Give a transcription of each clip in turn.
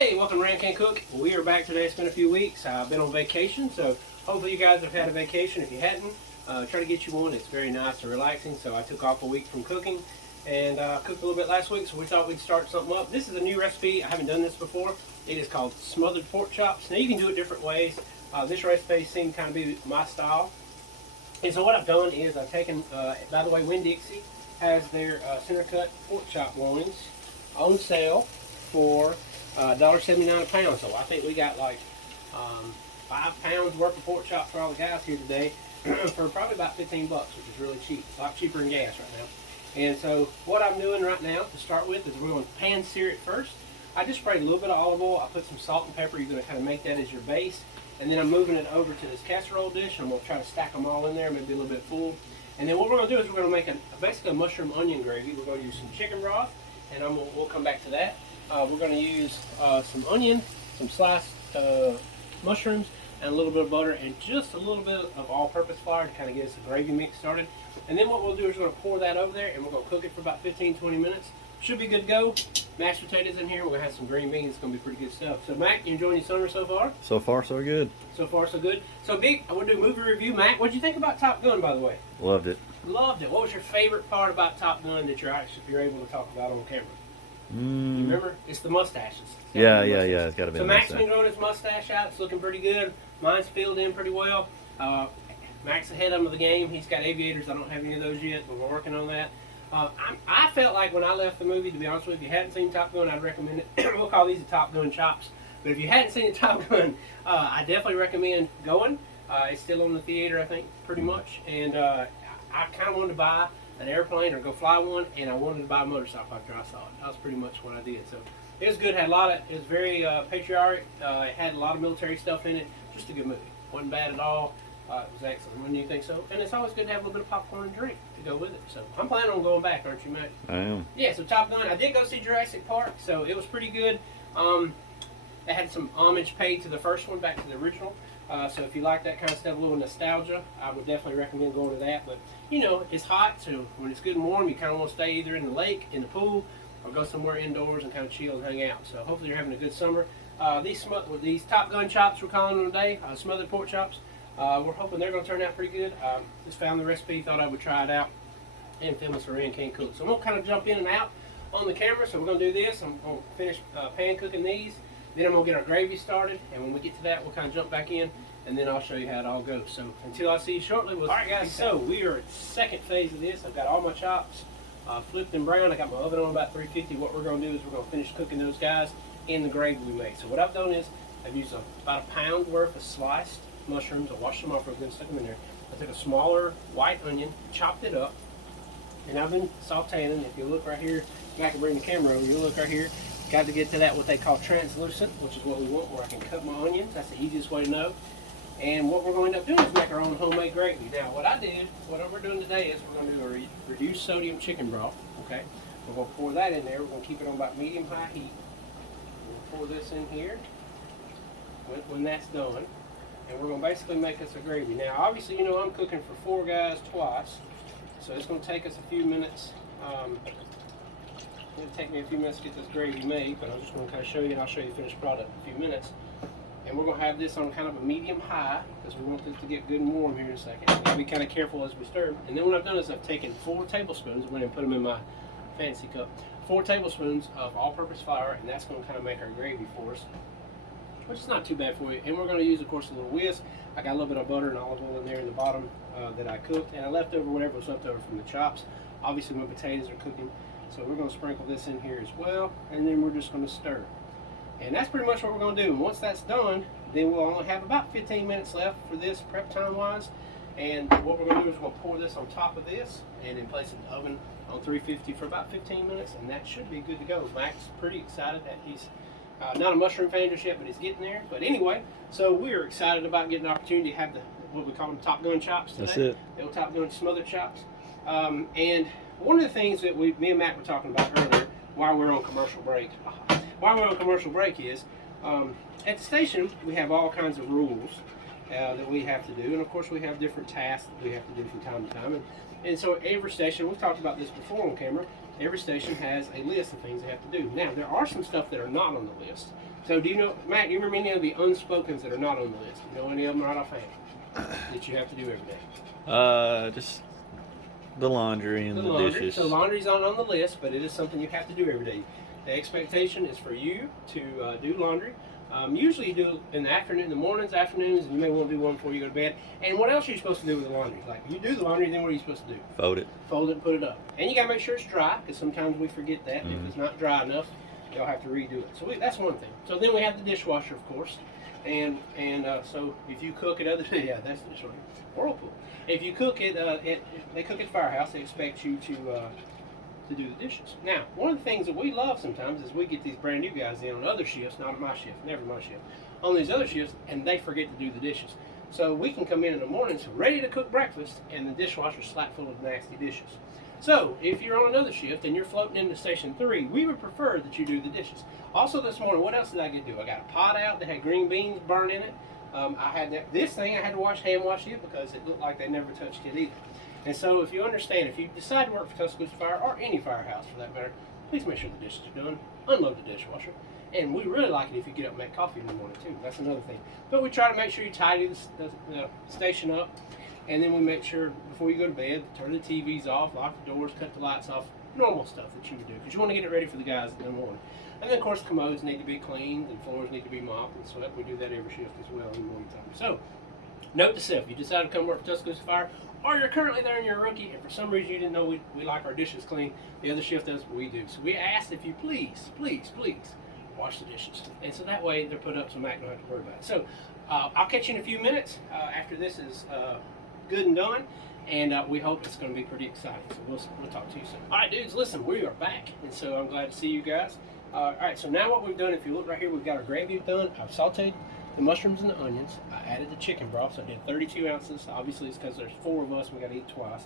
Hey, welcome to Rancancook. We are back today. It's been a few weeks. I've been on vacation, so hopefully you guys have had a vacation. If you hadn't, try to get you one. It's very nice and relaxing. So I took off a week from cooking and cooked a little bit last week, so we thought we'd start something up. This is a new recipe. I haven't done this before. It is called smothered pork chops. Now you can do it different ways. This recipe seemed kind of be my style. And so what I've done is I've taken, by the way, Winn-Dixie has their center cut pork chop loins on sale for $1.79 a pound. So I think we got like 5 pounds worth of pork chops for all the guys here today for probably about 15 bucks, which is really cheap. A lot cheaper than gas right now. And so what I'm doing right now to start with is we're going to pan sear it first. I just sprayed a little bit of olive oil. I put some salt and pepper. You're going to kind of make that as your base. And then I'm moving it over to this casserole dish. I'm going to try to stack them all in there, maybe a little bit full. And then what we're going to do is we're going to make basically a mushroom onion gravy. We're going to use some chicken broth, and we'll come back to that. We're going to use some onion, some sliced mushrooms, and a little bit of butter, and just a little bit of all-purpose flour to kind of get us a gravy mix started. And then what we'll do is we're going to pour that over there, and we're going to cook it for about 15-20 minutes. Should be good to go. Mashed potatoes in here. We're going to have some green beans. It's going to be pretty good stuff. So, Mac, you enjoying your summer so far? So far, so good. So far, so good. So, Big, I want to do a movie review. Mac, what did you think about Top Gun, by the way? Loved it. Loved it. What was your favorite part about Top Gun that you're able to talk about on camera? You remember? It's the mustaches. Yeah. It's got to be. So Mac's been growing his mustache out. It's looking pretty good. Mine's filled in pretty well. Mac's ahead of him of the game. He's got aviators. I don't have any of those yet, but we're working on that. I felt like when I left the movie, to be honest with you, if you hadn't seen Top Gun, I'd recommend it. We'll call these the Top Gun chops. But if you hadn't seen the Top Gun, I definitely recommend going. It's still on the theater, I think, pretty much. And I kind of wanted to buy an airplane or go fly one, and I wanted to buy a motorcycle after I saw it. That was pretty much what I did. So it was good. It was very patriotic. It had a lot of military stuff in it. Just a good movie. Wasn't bad at all. It was excellent. Wouldn't you think so? And it's always good to have a little bit of popcorn and drink to go with it. So I'm planning on going back, aren't you, Matt? I am. Yeah, so Top Gun. I did go see Jurassic Park, so it was pretty good. They had some homage paid to the first one, back to the original. So if you like that kind of stuff, a little nostalgia, I would definitely recommend going to that. But, you know, it's hot, so when it's good and warm, you kind of want to stay either in the lake, in the pool, or go somewhere indoors and kind of chill and hang out. So hopefully you're having a good summer. These Top Gun chops we're calling them today, smothered pork chops, we're hoping they're going to turn out pretty good. Just found the recipe, thought I would try it out, and film us for Rancancook. So I'm going to kind of jump in and out on the camera. So we're going to do this. I'm going to finish pan cooking these. Then I'm going to get our gravy started, and when we get to that, we'll kind of jump back in, and then I'll show you how it all goes. So until I see you shortly, alright guys, so we are at the second phase of this. I've got all my chops flipped and brown. I got my oven on about 350. What we're going to do is we're going to finish cooking those guys in the gravy we make. So what I've done is I've used about a pound worth of sliced mushrooms. I washed them off real good and stuck them in there. I took a smaller white onion, chopped it up, and I've been sauteing. If you look right here, I can bring the camera over. You look right here. Got to get to that what they call translucent, which is what we want, where I can cut my onions. That's the easiest way to know. And what we're going to end up doing is make our own homemade gravy. Now, what we're doing today is we're going to do a reduced sodium chicken broth. Okay, we're going to pour that in there. We're going to keep it on about medium-high heat. We'll pour this in here when that's done, and we're going to basically make us a gravy. Now, obviously, you know I'm cooking for 4 guys twice, so it's going to take us a few minutes. It'll take me a few minutes to get this gravy made, but I'm just going to kind of show you, and I'll show you the finished product in a few minutes. And we're going to have this on kind of a medium-high, because we want this to get good and warm here in a second. We'll be kind of careful as we stir. And then what I've done is I've taken 4 tablespoons, I'm going to put them in my fancy cup, 4 tablespoons of all-purpose flour, and that's going to kind of make our gravy for us, which is not too bad for you. And we're going to use, of course, a little whisk. I got a little bit of butter and olive oil in there in the bottom that I cooked, and I left over whatever was left over from the chops. Obviously, my potatoes are cooking. So we're going to sprinkle this in here as well, and then we're just going to stir. And that's pretty much what we're going to do. And once that's done, then we'll only have about 15 minutes left for this prep time-wise. And what we're going to do is we're going to pour this on top of this, and then place it in the oven on 350 for about 15 minutes, and that should be good to go. Mac's pretty excited that he's not a mushroom fan just yet, but he's getting there. But anyway, so we're excited about getting the opportunity to have what we call them Top Gun chops today. That's it. The old Top Gun smothered chops. And one of the things that me and Matt were talking about earlier while we're on commercial break, is at the station we have all kinds of rules that we have to do, and of course we have different tasks that we have to do from time to time. And so every station, we've talked about this before on camera, every station has a list of things they have to do. Now there are some stuff that are not on the list. So do you know, Matt, do you remember any of the unspokens that are not on the list? You know any of them right offhand that you have to do every day? Just the laundry and the dishes. So laundry's not on the list, but it is something you have to do every day. The expectation is for you to do laundry. Usually you do in the afternoon, in the mornings, afternoons, and you may want to do one before you go to bed. And what else are you supposed to do with the laundry? Like, you do the laundry, then what are you supposed to do? Fold it. Fold it and put it up. And you got to make sure it's dry, because sometimes we forget that. Mm-hmm. If it's not dry enough, you'll have to redo it. So that's one thing. So then we have the dishwasher, of course. And so if you cook at other, yeah, that's the dishwasher. Whirlpool. If you cook it, they cook at Firehouse, they expect you to do the dishes. Now, one of the things that we love sometimes is we get these brand new guys in on other shifts, not at my shift, never my shift, on these other shifts, and they forget to do the dishes. So we can come in the mornings ready to cook breakfast, and the dishwasher's slapped full of nasty dishes. So if you're on another shift and you're floating into station 3, we would prefer that you do the dishes. Also this morning, what else did I get to do? I got a pot out that had green beans burned in it. I had this thing, I had to hand wash it because it looked like they never touched it either. And so if you understand, if you decide to work for Tuscaloosa Fire, or any firehouse for that matter, please make sure the dishes are done. Unload the dishwasher. And we really like it if you get up and make coffee in the morning too. That's another thing. But we try to make sure you tidy the station up. And then we make sure before you go to bed, turn the TVs off, lock the doors, cut the lights off. Normal stuff that you would do, because you want to get it ready for the guys in the morning. And then of course commodes need to be cleaned and floors need to be mopped and swept. We do that every shift as well in the morning time. So, note to self, you decide to come work for Tuscaloosa Fire, or you're currently there and you're a rookie, and for some reason you didn't know we like our dishes clean, the other shift does what we do. So we ask if you please wash the dishes. And so that way they're put up so Mac don't have to worry about it. So I'll catch you in a few minutes after this is good and done, and we hope it's going to be pretty exciting. So we'll talk to you soon. All right, dudes, listen, we are back, and so I'm glad to see you guys. All right, so now what we've done, if you look right here, we've got our gravy done. I've sauteed the mushrooms and the onions. I added the chicken broth, so I did 32 ounces. Obviously, it's because there's 4 of us, we got to eat twice.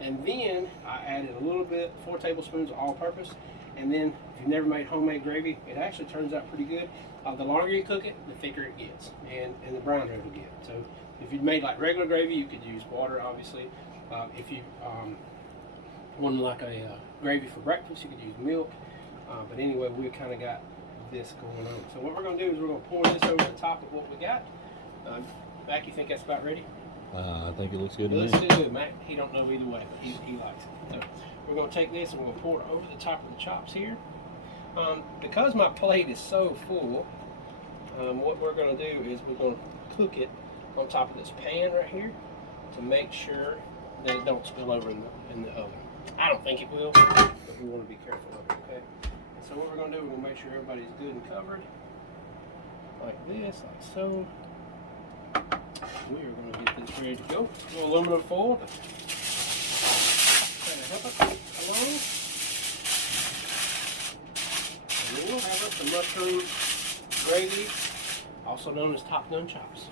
And then I added a little bit, 4 tablespoons of all-purpose. And then, if you've never made homemade gravy, it actually turns out pretty good. The longer you cook it, the thicker it gets, and the browner it'll get. So, if you made like regular gravy, you could use water, obviously. If you wanted like a gravy for breakfast, you could use milk. But anyway, we kind of got this going on. So what we're going to do is we're going to pour this over the top of what we got. Mac, you think that's about ready? I think it looks good to me. It looks good. Mac, he don't know either way, but he likes it. So we're going to take this and we're going to pour it over the top of the chops here. Because my plate is so full, what we're going to do is we're going to cook it on top of this pan right here to make sure that it don't spill over in the oven. I don't think it will, but we want to be careful of it, okay? And so what we're going to do, we're going to make sure everybody's good and covered, like this, like so. We are going to get this ready to go. A little aluminum foil to kind of help it along. And then we'll have us the mushroom gravy, also known as top gun chops.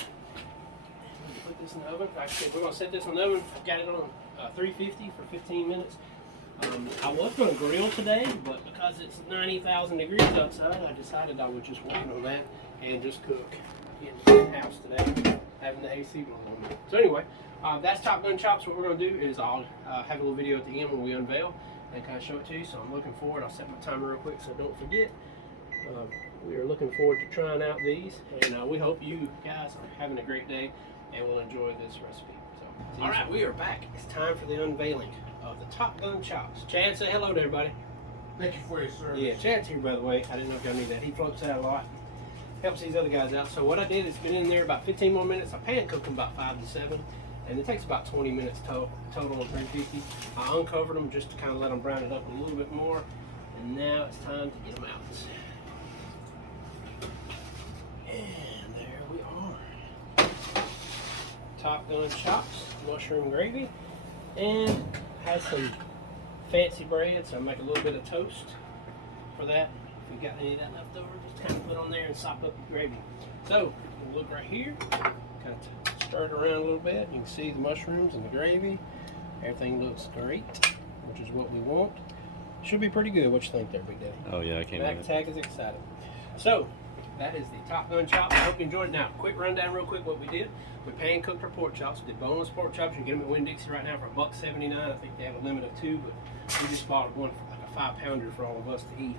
Put this in the oven. Like I said, we're going to set this in the oven. I've got it on 350 for 15 minutes. I was going to grill today, but because it's 90,000 degrees outside, I decided I would just work on that and just cook in the house today, having the AC going on. So anyway, that's Top Gun Chops. What we're going to do is I'll have a little video at the end when we unveil and kind of show it to you. So I'm looking forward. I'll set my timer real quick so don't forget. We are looking forward to trying out these, and we hope you guys are having a great day and will enjoy this recipe. So, all right, we are back. It's time for the unveiling of the Top Gun Chops. Chad, say hello to everybody. Thank you for your service. Yeah, Chad's here, by the way. I didn't know if y'all knew that. He floats out a lot. Helps these other guys out. So what I did is been in there about 15 more minutes. I pan cooked them about 5 to 7, and it takes about 20 minutes total on 350. I uncovered them just to kind of let them brown it up a little bit more, and now it's time to get them out. And there we are. Top Gun Chops, mushroom gravy, and has some fancy bread, so I make a little bit of toast for that. If you got any of that left over, just kind of put on there and sop up the gravy. So, we'll look right here, kind of stir it around a little bit. You can see the mushrooms and the gravy. Everything looks great, which is what we want. Should be pretty good. What you think there, Big Daddy? Oh yeah, I can't Mac wait. Attack is excited. So, that is the Top Gun Chops. I hope you enjoyed it. Now, quick rundown real quick what we did. We pan cooked our pork chops. We did boneless pork chops. You can get them at Winn-Dixie right now for $1.79. I think they have a limit of 2, but we just bought one for like a 5-pounder for all of us to eat.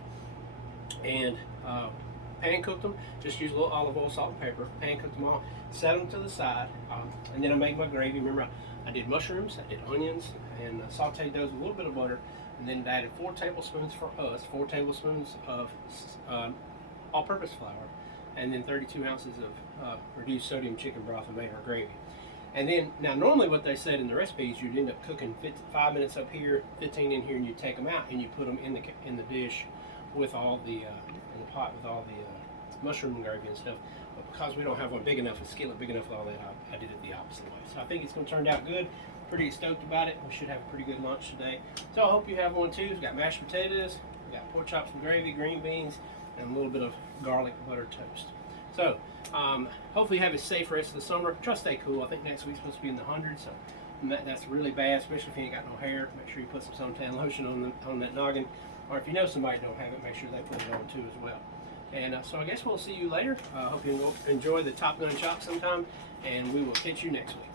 And pan cooked them. Just use a little olive oil, salt, and pepper. Pan cooked them all. Set them to the side, and then I made my gravy. Remember, I did mushrooms, I did onions, and sauteed those with a little bit of butter, and then added 4 tablespoons for us, 4 tablespoons of all-purpose flour, and then 32 ounces of reduced sodium chicken broth, and made our gravy. And then, now normally what they said in the recipe is you'd end up cooking 5 minutes up here, 15 in here, and you take them out and you put them in the dish with all the in the pot with all the mushroom and gravy and stuff. But because we don't have one big enough, a skillet big enough with all that, I did it the opposite way. So I think it's going to turn out good. Pretty stoked about it. We should have a pretty good lunch today. So I hope you have one too. We've got mashed potatoes, we got pork chops and gravy, green beans, and a little bit of garlic butter toast. So hopefully you have a safe rest of the summer. Try to stay cool. I think next week's supposed to be in the hundreds, so that's really bad, especially if you ain't got no hair. Make sure you put some suntan lotion on that noggin, or if you know somebody don't have it, make sure they put it on too as well. And so I guess we'll see you later. Hope you enjoy the Top Gun chop sometime, and we will catch you next week.